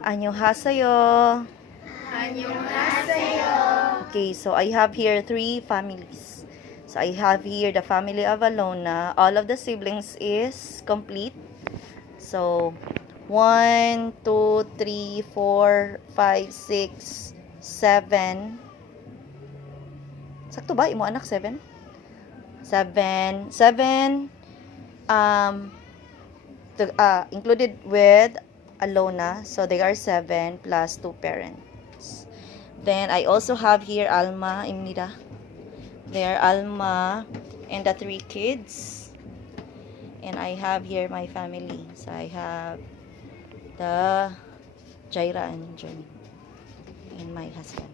Annyeonghaseyo. 안녕하세요. Okay, so I have here 3 families. So I have here the family of Alona. All of the siblings is complete. So 1, 2, 3, 4, 5, 6, 7. Sakto ba? Imo anak 7? 7. 7. Included with Alona. So they are 7 plus 2 parents. Then I also have here Alma, Imnida. There Alma and the 3 kids. And I have here my family. So I have the Jaira and Johnny and my husband.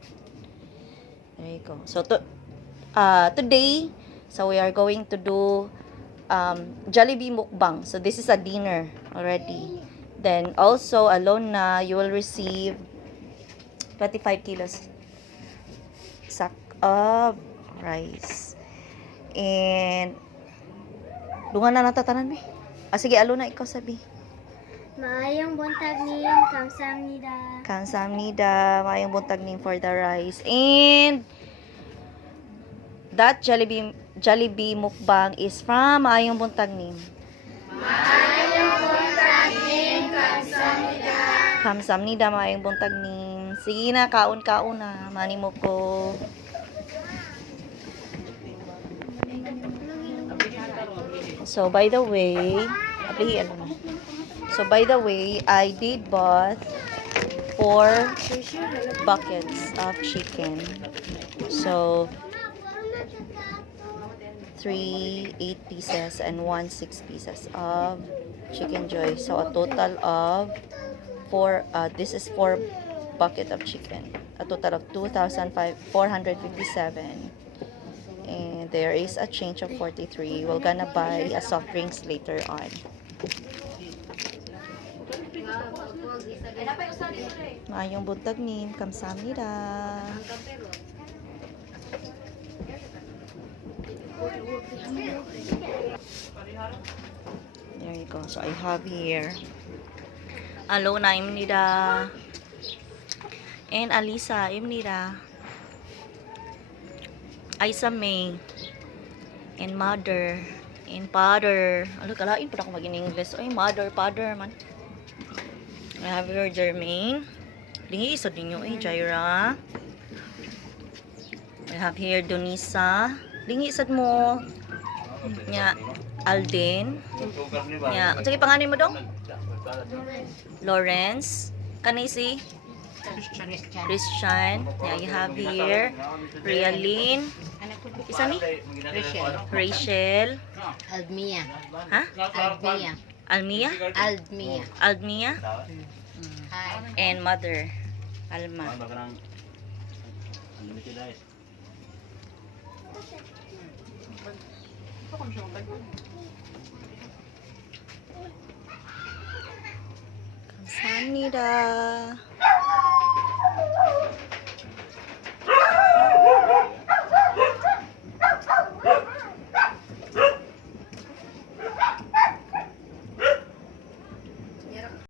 There you go. So today, so we are going to do Jollibee mukbang. So this is a dinner already. Then also Alona, you will receive 25 kilos sack of rice. And dungan na natatanan mi. Sige, Alona, ikaw sabi. 마영 본타님 감사합니다. Kamsahamnida. Mayong buntag ning for the rice. And that Jollibee mukbang is from Mayong buntag ning. 마영 본타님 감사합니다. Kamsahamnida, Mayong buntag ning. Sige na, kaon-kaon na. Mani mo ko. So, by the way, I did bought 4 buckets of chicken. So, 3 8 pieces and 1 6 pieces of chicken joy. So, a total of 4, this is 4 bucket of chicken. A total of 2,457. And there is a change of 43. We're gonna buy a soft drinks later on. Maayong buntag nim, kamsahamnida. There you go. So I have here Alona imnida and Alisa imnida. Aisa May and mother and father. Ano kalain pa ako maging English. Ay, mother, father man. I have here Jermaine. Lingi isa din nyo Jaira. I have here Donisa. Lingi isad mo. Nya Alden. Nya, sige pangalan mo dong? Lawrence. Kanisi? Christian. Yeah, you have here Rialyn. Isa ni? Rachel. Almia. Ha? Almia. Almia? Almia. Almia. Hi. And mother. Alma. 감사합니다.